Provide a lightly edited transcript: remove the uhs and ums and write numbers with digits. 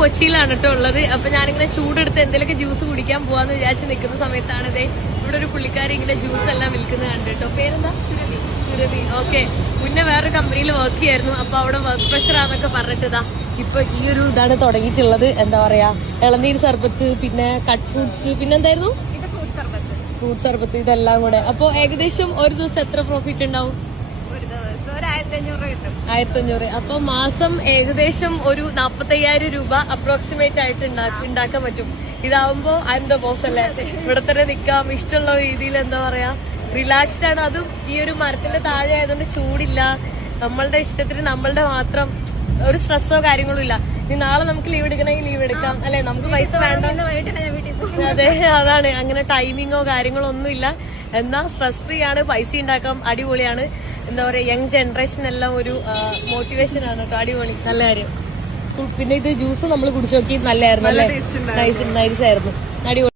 കൊച്ചിയിലാണ് കേട്ടോ ഉള്ളത്. അപ്പൊ ഞാനിങ്ങനെ ചൂടെടുത്ത് എന്തെങ്കിലുമൊക്കെ ജ്യൂസ് കുടിക്കാൻ പോവാന്ന് വിചാരിച്ച് നിൽക്കുന്ന സമയത്താണ് ഇതേ ഇവിടെ ഒരു പുള്ളിക്കാരി ഇങ്ങനെ ജ്യൂസ് എല്ലാം വിൽക്കുന്നത് കണ്ടു കേട്ടോ. പേരെന്താ? സുരഭി. ഓക്കെ. മുന്നേ വേറെ കമ്പനിയിൽ വർക്ക് ചെയ്യായിരുന്നു. അപ്പൊ അവിടെ വർക്ക് പ്രഷറാന്നൊക്കെ പറഞ്ഞിട്ട് ഇപ്പൊ ഈ ഒരു ഇതാണ് തുടങ്ങിയിട്ടുള്ളത്. എന്താ പറയാ, ഇളനീർ സർബത്ത്, പിന്നെ കട്ട് ഫ്രൂട്ട്സ്, പിന്നെന്തായിരുന്നു ഫ്രൂട്ട് സർബത്ത്, ഇതെല്ലാം കൂടെ. അപ്പൊ ഏകദേശം ഒരു ദിവസം എത്ര പ്രോഫിറ്റ് ഉണ്ടാവും? 1500. അപ്പൊ മാസം ഏകദേശം ഒരു 45,000 രൂപ അപ്രോക്സിമേറ്റ് ആയിട്ട് ഉണ്ടാക്കാൻ പറ്റും. ഇതാവുമ്പോ ഐ എം ദ ബോസ് അല്ലേ, ഇവിടെ തന്നെ നിക്കാം, ഇഷ്ടമുള്ള രീതിയിൽ എന്താ പറയാ റിലാക്സ്ഡ് ആണ്. അതും ഈ ഒരു മരത്തിന്റെ താഴെ ആയതുകൊണ്ട് ചൂടില്ല. നമ്മളുടെ ഇഷ്ടത്തിന് നമ്മളുടെ മാത്രം ഒരു സ്ട്രെസ്സോ കാര്യങ്ങളോ ഇല്ല. ഇനി നാളെ നമുക്ക് ലീവ് എടുക്കണമെങ്കിൽ ലീവ് എടുക്കാം അല്ലെ, നമുക്ക് പൈസ വേണ്ട. അതെ, അതാണ്. അങ്ങനെ ടൈമിങ്ങോ കാര്യങ്ങളോ ഒന്നും ഇല്ല. എന്നാ സ്ട്രെസ് ഫ്രീ ആണ്, പൈസ ഉണ്ടാക്കാം, അടിപൊളിയാണ്. എന്താ പറയാ, യങ് ജനറേഷൻ എല്ലാം ഒരു മോട്ടിവേഷൻ ആണ് കേട്ടോ. അടിപൊളി, നല്ല കാര്യം. പിന്നെ ഇത് ജ്യൂസ് നമ്മൾ കുടിച്ചു നോക്കി, നല്ലായിരുന്നു അല്ലേ, നൈസ് ആയിരുന്നു, അടിപൊളി.